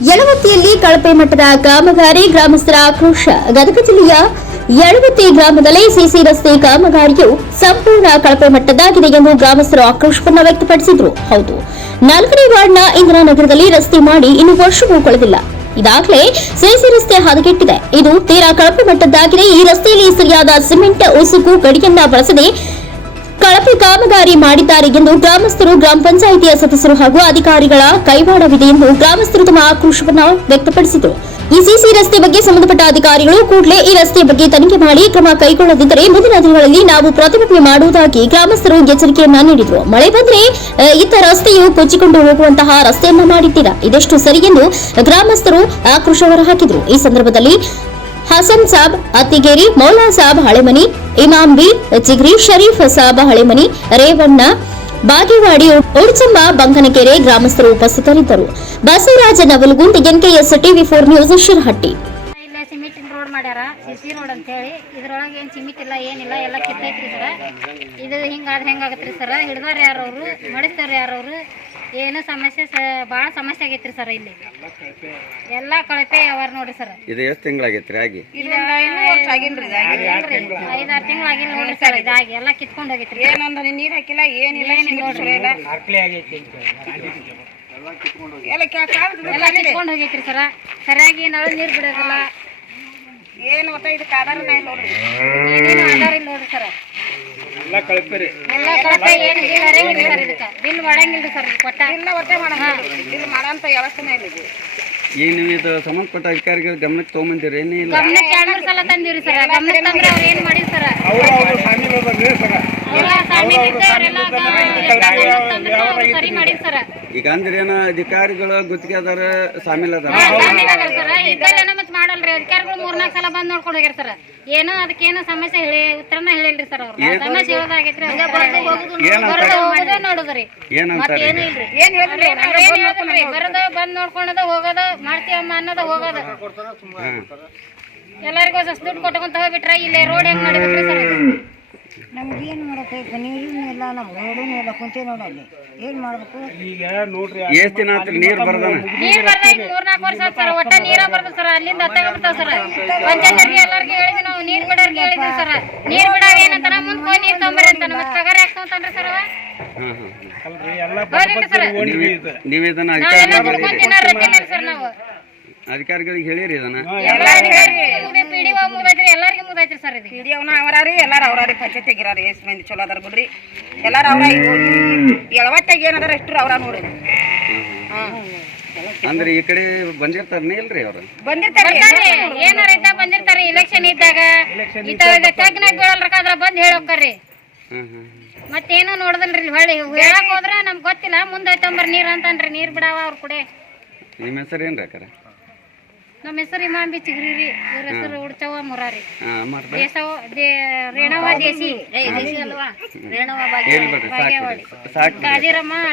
ಯಳವತ್ತಿಯಲ್ಲಿ ಕಳಪೆ ಮಟ್ಟದ ಕಾಮಗಾರಿ ಗ್ರಾಮಸ್ಥರ ಆಕ್ರೋಶ. ಗದಗ ಜಿಲ್ಲೆಯ ಯಳವತ್ತಿ ಗ್ರಾಮದಲ್ಲಿ ಸಿಸಿ ರಸ್ತೆ ಕಾಮಗಾರಿಯು ಸಂಪೂರ್ಣ ಕಳಪೆ ಮಟ್ಟದಾಗಿದೆ ಎಂದು ಗ್ರಾಮಸ್ಥರು ಆಕ್ರೋಶವನ್ನು ವ್ಯಕ್ತಪಡಿಸಿದ್ರು. ಹೌದು, ನಾಲ್ಕನೇ ವಾರ್ಡ್ನ ಇಂದಿರಾನಗರದಲ್ಲಿ ರಸ್ತೆ ಮಾಡಿ ಇನ್ನು ವರ್ಷವೂ ಕಳೆದಿಲ್ಲ. ಇದಾಗಲೇ ಸಿಸಿ ರಸ್ತೆ ಹದಗೆಟ್ಟಿದೆ. ಇದು ತೀರಾ ಕಳಪೆ ಮಟ್ಟದ್ದಾಗಿದೆ. ಈ ರಸ್ತೆಯಲ್ಲಿ ಸರಿಯಾದ ಸಿಮೆಂಟ್ ಉಸುಕು ಗಡಿಯನ್ನ ಬಳಸದೆ ಕಳಪೆ ಕಾಮಗಾರಿ ಮಾಡಿದ್ದಾರೆ ಎಂದು ಗ್ರಾಮಸ್ಥರು, ಗ್ರಾಮ ಪಂಚಾಯಿತಿಯ ಸದಸ್ಯರು ಹಾಗೂ ಅಧಿಕಾರಿಗಳ ಕೈವಾಡವಿದೆ ಎಂದು ಗ್ರಾಮಸ್ಥರು ತಮ್ಮ ಆಕ್ರೋಶವನ್ನು ವ್ಯಕ್ತಪಡಿಸಿದರು. ಈ ಸಿಸಿ ರಸ್ತೆ ಬಗ್ಗೆ ಸಂಬಂಧಪಟ್ಟ ಅಧಿಕಾರಿಗಳು ಕೂಡಲೇ ಈ ರಸ್ತೆ ಬಗ್ಗೆ ತನಿಖೆ ಮಾಡಿ ಕ್ರಮ ಕೈಗೊಳ್ಳದಿದ್ದರೆ ಮುಂದಿನ ದಿನಗಳಲ್ಲಿ ನಾವು ಪ್ರತಿಭಟನೆ ಮಾಡುವುದಾಗಿ ಗ್ರಾಮಸ್ಥರು ಎಚ್ಚರಿಕೆಯನ್ನ ನೀಡಿದರು. ಮಳೆ ಬಂದ್ರೆ ಇತ್ತ ರಸ್ತೆಯು ಕೊಚ್ಚಿಕೊಂಡು ಹೋಗುವಂತಹ ರಸ್ತೆಯನ್ನ ಮಾಡಿದ್ದೀರಾ? ಇದೆಷ್ಟು ಸರಿ ಎಂದು ಗ್ರಾಮಸ್ಥರು ಆಕ್ರೋಶ ಹೊರಹಾಕಿದರು. ಈ ಸಂದರ್ಭದಲ್ಲಿ ಹಸನ್ ಸಾಬ್, ಅತ್ತಿಗೇರಿ, ಮೌಲಾ ಸಾಬ್ ಹಳೆಮನಿ ಇಮಾಮ್ ಬಿ, ಚಿಗ್ರಿ ಶರೀಫ್ ಸಾಬ್ ಹಳೆಮನಿ, ರೇವಣ್ಣ, ಬಾಗೇವಾಡಿ ಉಡ್ಚಮ್ಮ ಬಂಕನಕೆರೆ ಗ್ರಾಮಸ್ಥರು ಉಪಸ್ಥಿತರಿದ್ದರು. Basavaraja Navalgund, NKS TV four news Shirahatti. C C road ಅಂತ ಹೇಳಿ. ಇದ್ರೊಳಗೆ ಏನು ಇಲ್ಲ ಏನಿಲ್ಲ ಎಲ್ಲ ಕಿತ್ತೈತ್ರಿ ಸರ. ಇದು ಹಿಂಗಾದ್ರೆ ಹೆಂಗಾಗತ್ರಿ ಸರ? ಹಿಡ್ದಾರ ಯಾರವ್ರು? ಮಡಿಸ್ತಾರ ಯಾರವ್ರು? ಏನು ಸಮಸ್ಯೆ ಸ ಭಾಳ ಸಮಸ್ಯೆ ಆಗೈತ್ರಿ ಸರ್ ಇಲ್ಲಿ. ಎಲ್ಲ ಕಳಪೆ ಅವರ್ ನೋಡ್ರಿ ಸರ್. ಇದು ಎಷ್ಟು ತಿಂಗಳಾಗೈತ್ರಿ ಆಗಿ? ಐದಾರು ತಿಂಗಳು ಆಗಿಲ್ಲ ನೋಡ್ರಿ ಸರ್. ಇದಾಗಿ ಎಲ್ಲ ಕಿತ್ಕೊಂಡು ಹೋಗೈತ್ರಿ ಏನೊಂದು ನೀರು ಹಾಕಿಲ್ಲ ಏನಿಲ್ಲ ನೋಡ್ರಿ. ಎಲ್ಲ ಕಿತ್ಕೊಂಡು ಹೋಗೈತ್ರಿ. ಸರ. ಸರಿಯಾಗಿ ನಳ ನೀರು ಬಿಡೋದಿಲ್ಲ. ಏನು ಒಟ್ಟ ಇದು ಆಧಾರ ಇಲ್ಲ ನೋಡ್ರಿ. ಏನೇನು ಆಧಾರ ಇಲ್ಲ ನೋಡ್ರಿ ಸರ್. ಎಲ್ಲ ಕಳಪೆ ಏನು ಬಿಲ್ ಹರಿಯಂಗಿಲ್ಲ ಸರ್ ಇದಕ್ಕೆ. ಬಿಲ್ ಮಾಡಂಗಿಲ್ಲ ಸರ್ ಕೊಟ್ಟ. ಇಲ್ಲ ಒಟ್ಟ ಮಾಡಂಗಿಲ್ಲ ಇಲ್ಲಿ ಮಾಡೋಂಥ ವ್ಯವಸ್ಥೆನೇ ಇಲ್ಲ ಇದು ನೀವು ಇದು ಸಂಬಂಧಪಟ್ಟ ಅಧಿಕಾರಿಗಳ ಗಮನಕ್ಕೆ ತೊಗೊಂಬಂದಿರಿ? ಏನೇ ಇಲ್ಲ. ಗಮನಕ್ಕೆ ಎರಡು ಮೂರು ಸಲ ತಂದಿವ್ರಿ ಸರ್. ಗಮನಕ್ಕೆ ತಂದ್ರೆ ಅವ್ರು ಏನು ಸರ್? ಸಾಮೀಲ್ ತಂದ್ರೆ ಅವ್ರು ಸರಿ ಸರ್. ಈಗ ಅಂದ್ರೆ ಏನ ಅಧಿಕಾರಿಗಳು ಗುತ್ತಿಗೆದಾರ ಸಾಮಿಲ್ ಅದಾರ? ಸಾಮೀಲ್ ಅದಾರ ಮತ್ತೆ ಮಾಡಲ್ರಿ. ಅಧಿಕಾರಿಗಳು ಮೂರ್ನಾಲ್ಕು ಸಲ ಬಂದ್ ನೋಡ್ಕೊಂಡು ಹೋಗ್ಯಾರ ಸರ್. ಏನೋ ಅದಕ್ಕೇನು ಸಮಸ್ಯೆ ಹೇಳಿ ಉತ್ತರನ ಹೇಳಿಲ್ರಿ ಸರ್ ಅವ್ರು. ಸಮಸ್ಯೆ ಹೇಳೋದಾಗೈತ್ರಿ ಬರೋದ ಹೋಗೋದು ನೋಡುದ್ರಿ. ಏನಂತಾರೆ ಏನು ಇಲ್ರಿ. ಏನ್ ಹೇಳಿದ್ರಿ ಬರೋದು ಬಂದ್ ನೋಡ್ಕೊಂಡದ ಹೋಗೋದ ಮಾಡ್ತೀವಮ್ಮ ಅನ್ನೋದ ಹೋಗೋದ. ಎಲ್ಲರಿಗೂ ಸಸ್ ದುಡ್ಡು ಕೊಟ್ಕೊಂತ ಹೋಗ್ಬಿಟ್ರ ಇಲ್ಲೇ ರೋಡ್ ಹೆಂಗ್ ಮಾಡಿದ್ರಿ ಸರ್ ನಮ್ಗೆ ಏನು ಮಾಡಬೇಕು ನೀರಿನ ಇಲ್ಲ ನಮ್ಮ ರೋಡೂ ಇಲ್ಲ ಕುಂತೆ ನೋಡಲ್ಲಿ ಏನು ಮಾಡಬೇಕು? ಎಷ್ಟು ದಿನ ಆತ್ರಿ ನೀರು ಬರ್ದಾನ? ನೀರ್ ಬರ್ದ ಈಗ ಮೂರ್ನಾಲ್ಕು ವರ್ಷ ಆತ್ ಸರ್ ಒಟ್ಟ ನೀರ ಬರ್ದ ಸರ್ ಅಲ್ಲಿಂದ ಅತ್ತಾಗ ಬಿಡ್ತಾವ ಸರ್. ಪಂಚಾಯತ್ರಿಗೆ ಎಲ್ಲರಿಗೂ ಹೇಳಿದ್ವಿ ನಾವು ನೀರ್ ಬಿಡೋರ್ಗೆ ಹೇಳಿದ್ವಿ ಸರ್. ನೀರ್ ಬಿಡಾಗ ಏನಂತಾನ ಮುಂದ್ ಹೋಗಿ ನೀರ್ ತೊಂಬರಿ ಅಂತ ಮತ್ತೆ ಪಗಾರ ಹಾಕ್ತಂತಾನ್ರಿ ಸರ್ ಅವ. ಹಾಂ ಹಾಂ ಹೌದಿಲ್ರಿ ಸರ್. ನೀವು ಇದನ್ನ ನಾವೆಲ್ಲ ಅಧಿಕಾರಿಗಳಿಗೆ ತಿನ್ನೋರ್ ಸರ್ ನಾವು. ಅಧಿಕಾರಿಗಳಿಗೆ ಹೇಳಿರಿ ಇದನ್ನ. ಎಲ್ಲ ಒ ಮುಗ್ದೈತ್ರಿ ಎಲ್ಲಾರ್ಗಿ ಮುಗ್ದೈತ್ರಿ ಸರ್ ಇದು ಹಿಡಿಯವನ ಅವರಾರಿ ಎಲ್ಲಾರು ಅವರಾರಿ ಪಂಚಾಯತ್ ತೆಗಿರಾರಿ ಎಷ್ಟು ಮಂದಿ ಚಲೋ ಅದಾರ ಬಿಡ್ರಿ. ಎಲ್ಲಾರು ಅವ್ರ ಏನದಾರ ಎಷ್ಟು ಅವ್ರ ನೋಡ್ರಿ ಅಂದ್ರೆ ಈ ಕಡೆ ಬಂದಿರ್ತಾರನೇ ಇಲ್ರಿ ಅವ್ರು? ಬಂದಿರ್ತಾರೆ ಏನಾರ ಇದ್ದಾಗ ಬಂದಿರ್ತಾರೆ ಇಲೆಕ್ಷನ್ ಇದ್ದಾಗ. ಇದ್ದಾಗ ಬೀಳಲ್ರಕಾದ್ರ ಬಂದ್ ಹೇಳೋಕ್ಕಾರ್ರಿ ಮತ್ತೇನು ನೋಡ್ದಲ್ರಿ ಹೊಳ್ಳಿ ಹೇಳಕ್ ಹೋದ್ರ ನಮ್ಗೆ ಗೊತ್ತಿಲ್ಲ. ಮುಂದೆ ತೊಂಬರ್ ನೀರ್ ಅಂತನ್ರಿ ನೀರ್ ಬಿಡಾವ ಅವ್ರ ಕೂಡ. ನಿಮ್ಮ ಹೆಸರು ಏನು ಅಕ್ಕಾರ? ನಮ್ಮ ಹೆಸರು ಇಮಾಂಬಿ ಚಿಗ್ರಿ ರೀ. ಇವ್ರ ಹೆಸರು ಉಡ್ಚವ ಮುರಾರಿ. ದೇಸವ ದೇ ರೇಣವ ದೇಸಿ ಅಲ್ವಾ? ರೇಣವ ಭಾಗ್ಯವಾಡಿ ಕಾದಿರಮ್ಮ